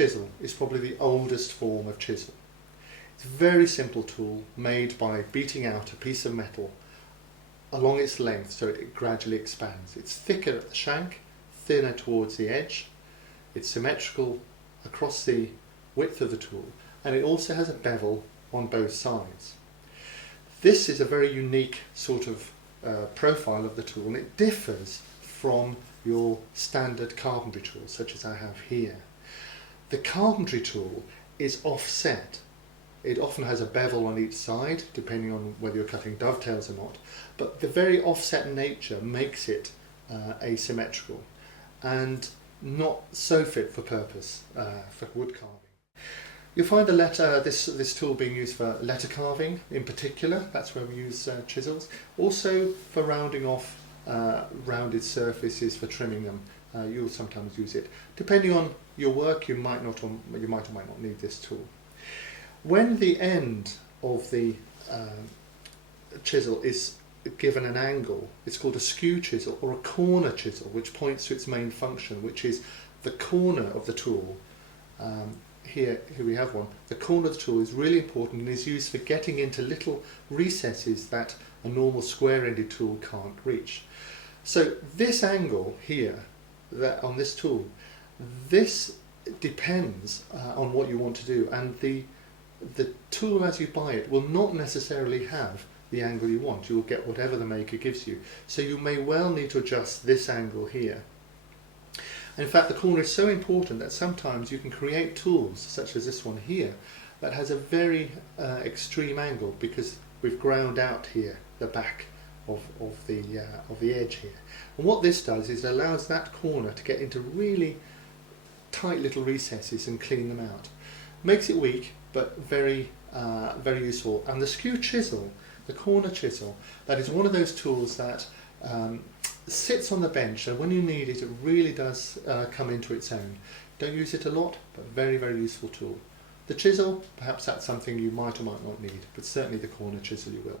chisel is probably the oldest form of chisel. It's a very simple tool made by beating out a piece of metal along its length so it gradually expands. It's thicker at the shank, thinner towards the edge, it's symmetrical across the width of the tool, and it also has a bevel on both sides. This is a very unique sort of profile of the tool, and it differs from your standard carpentry tools such as I have here. The carpentry tool is offset. It often has a bevel on each side depending on whether you're cutting dovetails or not, but the very offset nature makes it asymmetrical and not so fit for purpose for wood carving. You'll find this tool being used for letter carving in particular. That's where we use chisels. Also for rounding off rounded surfaces, for trimming them, you'll sometimes use it. Depending on your work, you might or might not need this tool. When the end of the chisel is given an angle, it's called a skew chisel or a corner chisel, which points to its main function, which is the corner of the tool. Here we have one. The corner of the tool is really important and is used for getting into little recesses that a normal square-ended tool can't reach. So this angle here, on this tool, this depends on what you want to do, and the tool as you buy it will not necessarily have the angle you want. You will get whatever the maker gives you. So you may well need to adjust this angle here. In fact, the corner is so important that sometimes you can create tools, such as this one here, that has a very extreme angle because we've ground out here the back of the edge here. And what this does is it allows that corner to get into really tight little recesses and clean them out. Makes it weak, but very useful. And the skew chisel, the corner chisel, that is one of those tools that sits on the bench, and when you need it, it really does come into its own. Don't use it a lot, but very, very useful tool. The chisel, perhaps that's something you might or might not need, but certainly the corner chisel you will.